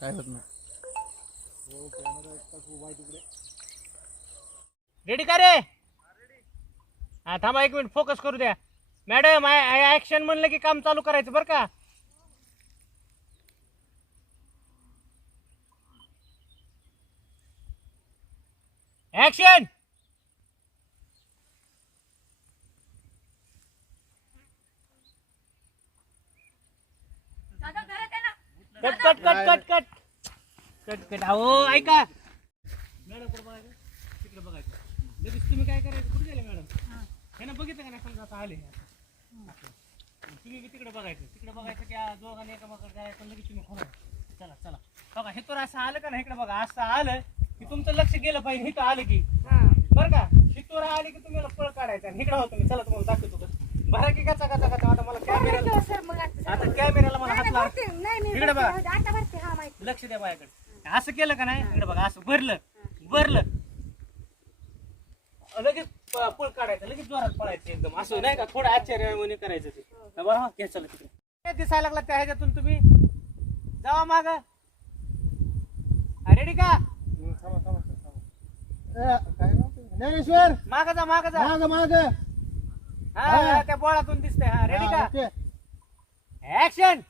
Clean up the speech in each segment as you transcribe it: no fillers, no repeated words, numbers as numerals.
काय होत नाही. रेडी का रे? हा थांबा एक मिनिट, फोकस करू द्या. मॅडम ऍक्शन म्हणलं की काम चालू करायचं बरं का. Action. Cut cut cut cut cut cut cut. अहो ऐका मॅडम, कुठं बघायचं? तिकडे बघायचं. लगेच तुम्ही काय करायचं? कुठे गेले मॅडम? हे ना बघितलं का नाही, समजा आता आले तुम्ही तिकडे बघायचं. तिकडे बघायचं की दोघांनी एकामेकाकडे जायचं. लगेच तुम्ही खोला. चला चला बघा, हे तर असं आलं का नाही, इकडे बघा असं आलं की तुमचं लक्ष गेलं पाहिजे. हिथं आलं की बरं का, हिथवर आले की तुम्ही पळ काढायचा. इकडे हो तुम्ही. चला तुम्हाला दाखवतो कसं. बघा की कचा कचा कचा. आता मला कॅमेऱ्याला, आता कॅमेऱ्याला मला हात लावा. इकडे बघा, लक्ष द्या माझ्याकडे. असं केलं का नाही, इकडे बघा असं भरलं भरलं लगेच पळ काढायचं. लगेच जोरात पळायचं एकदम असं नाही का, थोडं आश्चर्य करायचं ते. बरं हा घ्या, चला तिकडे. काय दिसायला लागला त्या ह्याच्यातून तुम्ही जावा माग. रेडी का? ज्ञानेश्वर माग जा माग जा. माग माग. हा त्या बोळातून दिसतंय. हा रेडी का? Okay. Action.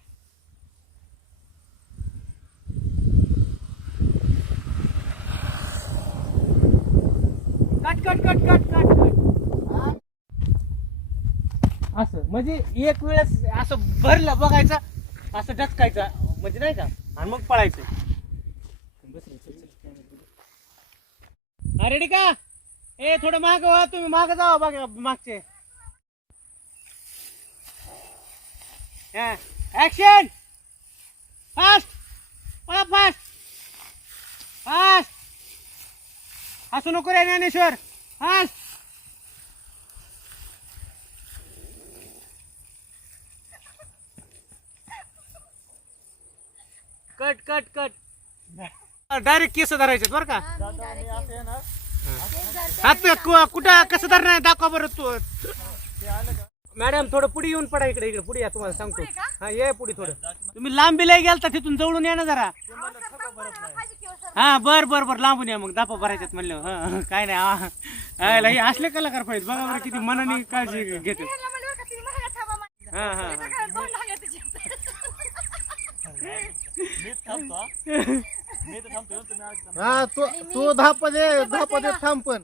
Cut cut cut cut cut cut. असं म्हणजे एक वेळेस असं भरलं बघायचं, असं डचकायचं म्हणजे नाही का, आणि मग पळायचं. रेडी का? ए थोडं माग व्हा तुम्ही. माग जावा बघा मागचे. ऍक्शन. फास्ट पळा, फास्ट फास्ट. हसू नको रे Dnyaneshwar. Fast. Cut cut cut. Direct केस धरायचे बरं का. हात कुठं कसं धरणार दाखवा बरं तू. मॅडम थोडं पुढे येऊन पडा. इकडे इकडे पुढे या, तुम्हाला सांगतो. हा ये पुढे थोडं. तुम्ही लांबीला गेलता, तिथून जवळून या ना जरा. हा बर बर बर, लांबून या मग. दापा भरायच्यात म्हणलं. काय नाही, हे असले कलाकार पाहिजे बघा बरं, किती मनाने काळजी घेते. हा हा हा तू धापा दे थांब पण.